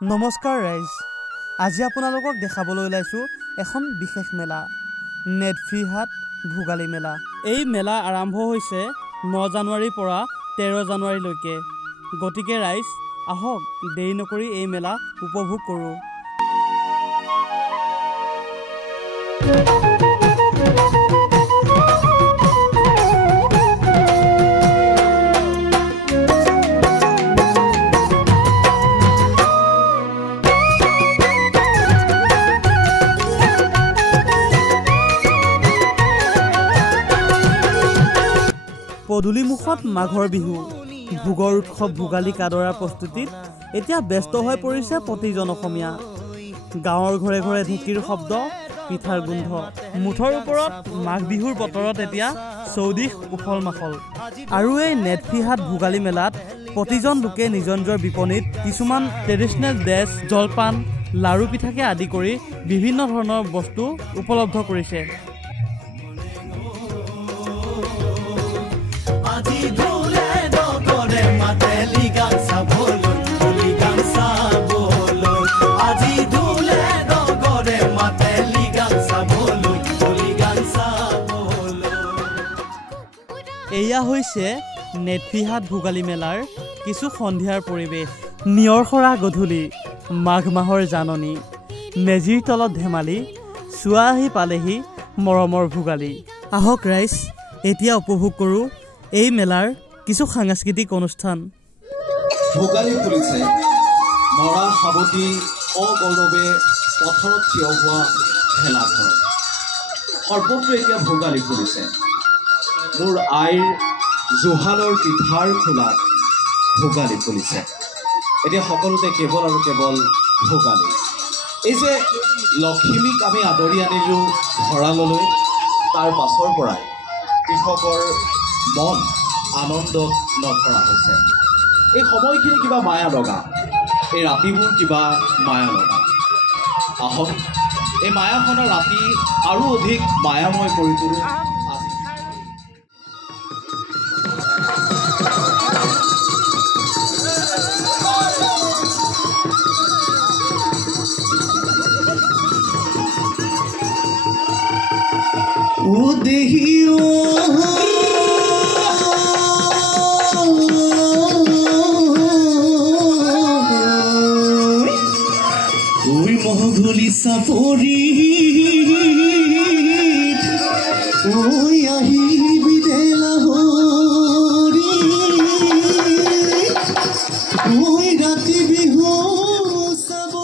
নমস্কাৰ ৰাইজ, আজি আপোনালোকক দেখাবলৈ ওলাইছোঁ এখন বিশেষ মেলা, নেটফিহাট ভোগালী মেলা। এই মেলা আৰম্ভ হৈছে 9 জানুৱাৰীৰ পৰা 13 জানুৱাৰীলৈকে। গতিকে ৰাইজ আহক, দেৰি নকৰি এই মেলা উপভোগ কৰোঁ। পদূলিমুখত মাঘৰ বিহু, ভোগৰ উৎসৱ ভোগালী কাদৰাৰ প্ৰস্তুতিত এতিয়া ব্যস্ত হৈ পৰিছে প্ৰতিজন অসমীয়া। গাঁৱৰ ঘৰে ঘৰে ঢেঁকীৰ শব্দ, পিঠাৰ গোন্ধ। মুঠৰ ওপৰত মাঘ বিহুৰ বতৰত এতিয়া চৌদিশ উখল মাখল। আৰু এই নেটফিহাট ভোগালী মেলাত প্ৰতিজন লোকে নিজৰ নিজৰ বিপণীত কিছুমান ট্ৰেডিশ্যনেল ড্ৰেছ, জলপান, লাৰু পিঠাকে আদি কৰি বিভিন্ন ধৰণৰ বস্তু উপলব্ধ কৰিছে। এয়া হৈছে নেটফিহাট ভোগালী মেলাৰ কিছু সন্ধিয়াৰ পৰিৱেশ। নিয়ৰসৰা গধূলি, মাঘ মাহৰ জাননী, মেজিৰ তলত ধেমালি, চোৱা আহি পালেহি মৰমৰ ভোগালী। আহক ৰাইজ, এতিয়া উপভোগ কৰোঁ এই মেলাৰ কিছু সাংস্কৃতিক অনুষ্ঠান। ভোগালী ফুলিছে, নৰা সাৱটি অগৌৰৱে পথাৰত থিয় হোৱা ভেলাঘৰ। সৰ্বত্ৰ এতিয়া ভোগালী ফুলিছে। মোৰ আইৰ জোহালৰ পিঠাৰ খোলাত ভোগালী ফুলিছে। এতিয়া সকলোতে কেৱল আৰু কেৱল ভোগালী। এই যে লখিমীক আমি আদৰি আনিলোঁ ভঁৰাললৈ, তাৰ পাছৰ পৰাই কৃষকৰ মন আনন্দত নধৰা হৈছে। এই সময়খিনি কিবা মায়া লগা, এই ৰাতিবোৰ কিবা মায়া লগা। আহক, এই মায়াখনৰ ৰাতি আৰু অধিক মায়াময় কৰি তোলোঁ। ও দেহিও ওই মহঘলি চাপৰি ওই আহিবি দেলা হৰি ওই ৰাতি বিহু চাব।